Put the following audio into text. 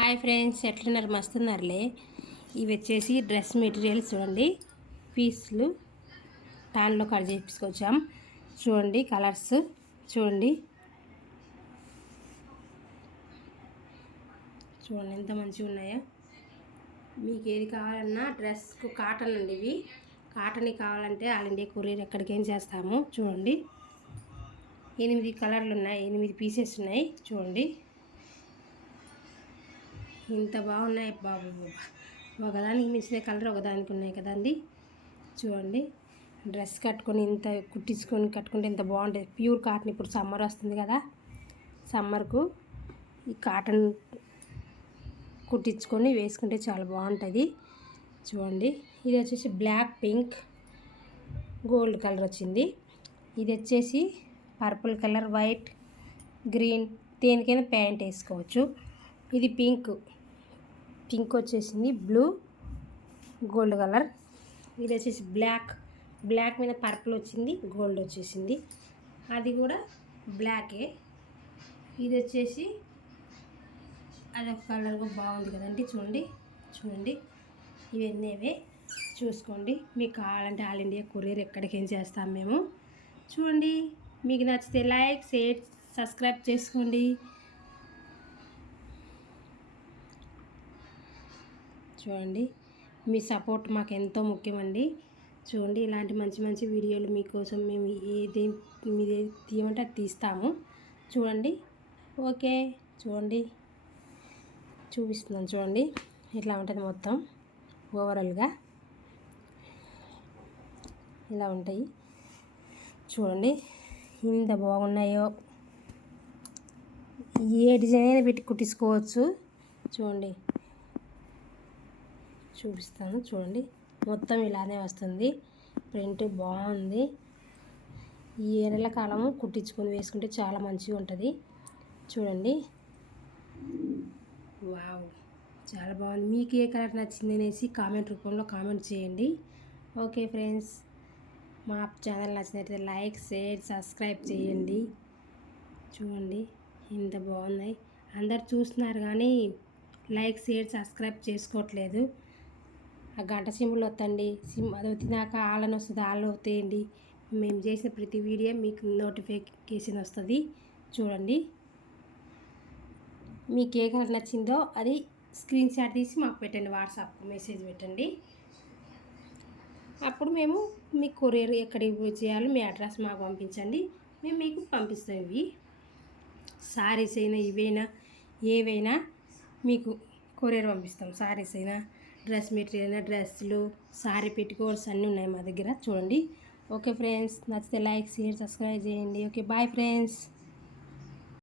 Hi friends ఎట్లున్నారు? మస్తున్నారులే. ఇవి వచ్చేసి డ్రెస్ మెటీరియల్స్ చూడండి. పీస్లు. టాన్లో కట్ చేపించుకొచ్చాం. చూడండి కలర్స్. చూడండి. చూడండి ఎంత మంచిగా ఉన్నాయో. మీకు ఏది కావాలన్నా డ్రెస్కు కాటన్ అండి ఇవి. కాటన్ కావాలంటే ఆల్ ఇండియా కొరియర్ ఎక్కడికేం చేస్తాము. చూడండి. ఎనిమిది కలర్లు ఉన్నాయి. ఎనిమిది పీసెస్ ఉన్నాయి. చూడండి. ఇంత బాగున్నాయి బాబు ఒకదానికి మించిన కలర్ ఒకదానికి ఉన్నాయి కదండి. చూడండి డ్రెస్ కట్టుకొని ఇంత కుట్టించుకొని కట్టుకుంటే ఇంత బాగుంటుంది. ప్యూర్ కాటన్ ఇప్పుడు సమ్మర్ వస్తుంది కదా సమ్మర్కు ఈ కాటన్ కుట్టించుకొని వేసుకుంటే చాలా బాగుంటుంది. చూడండి ఇది వచ్చేసి బ్లాక్ పింక్ గోల్డ్ కలర్ వచ్చింది. ఇది వచ్చేసి పర్పుల్ కలర్ వైట్ గ్రీన్ దేనికైనా ప్యాంట్ వేసుకోవచ్చు. ఇది పింక్. పింక్ వచ్చేసింది బ్లూ గోల్డ్ కలర్. ఇది వచ్చేసి బ్లాక్ బ్లాక్ మీద పర్పుల్ వచ్చింది గోల్డ్ వచ్చేసింది. అది కూడా బ్లాకే. ఇది వచ్చేసి అదొక కలర్ కూడా బాగుంది కదండి చూడండి చూడండి. ఇవన్నీవే చూసుకోండి. మీకు కావాలంటే ఆల్ ఇండియా కొరియర్ ఎక్కడికేం చేస్తాం మేము. చూడండి మీకు నచ్చితే లైక్ షేర్ సబ్స్క్రైబ్ చేసుకోండి. చూడండి. మీ సపోర్ట్ మాకు ఎంతో ముఖ్యమండి. చూడండి ఇలాంటి మంచి మంచి వీడియోలు మీకోసం మేము ఏది మీరు తీయమంటే అది తీస్తాము. చూడండి. ఓకే చూడండి. చూపిస్తున్నాను చూడండి. ఇట్లా ఉంటుంది మొత్తం? ఓవరాల్గా. ఇలా ఉంటాయి? చూడండి. ఇంత బాగున్నాయో. ఏ డిజైన్ అయినా పెట్టి కుట్టించుకోవచ్చు. చూడండి. చూపిస్తాను. చూడండి. మొత్తం ఇలానే వస్తుంది. ప్రింట్ బాగుంది. ఈ ఏడల కాలము కుట్టించుకొని వేసుకుంటే చాలా మంచిగా ఉంటుంది. చూడండి. వావ్! చాలా బాగుంది. మీకు ఏ కలర్ నచ్చింది అనేసి కామెంట్ రూపంలో కామెంట్ చేయండి. Okay friends. మా ఛానల్ నచ్చినట్లయితే లైక్ షేర్ సబ్స్క్రైబ్ చేయండి. చూడండి. ఇంత బాగున్నాయి. అందరు చూస్తున్నారు కానీ లైక్ షేర్ సబ్స్క్రైబ్ చేసుకోవట్లేదు. ఆ గంట సింబల్ వత్తండి. సిమ్ అది వచ్చినాక ఆళ్ళని వస్తుంది ఆళ్ళు వస్తాయండి మేము చేసిన ప్రతి వీడియో మీకు నోటిఫికేషన్ వస్తుంది. చూడండి. మీకు ఏ కలర్ నచ్చిందో అది స్క్రీన్ షాట్ తీసి మాకు పెట్టండి వాట్సాప్ మెసేజ్ పెట్టండి. అప్పుడు మేము మీ కొరియర్ ఎక్కడికి చేయాలో మీ అడ్రస్ మాకు పంపించండి. మేము మీకు పంపిస్తాం ఇవి. సారీస్ అయినా ఇవైనా ఏవైనా మీకు కొరియర్ పంపిస్తాం సారీస్ అయినా. డ్రెస్ మెటీరియల్ అయినా డ్రెస్సులు సారీ పెట్టుకోవాల్సి అన్నీ ఉన్నాయి మా దగ్గర. చూడండి. ఓకే ఫ్రెండ్స్ నచ్చితే లైక్ షేర్ సబ్స్క్రైబ్ చేయండి. Okay bye friends.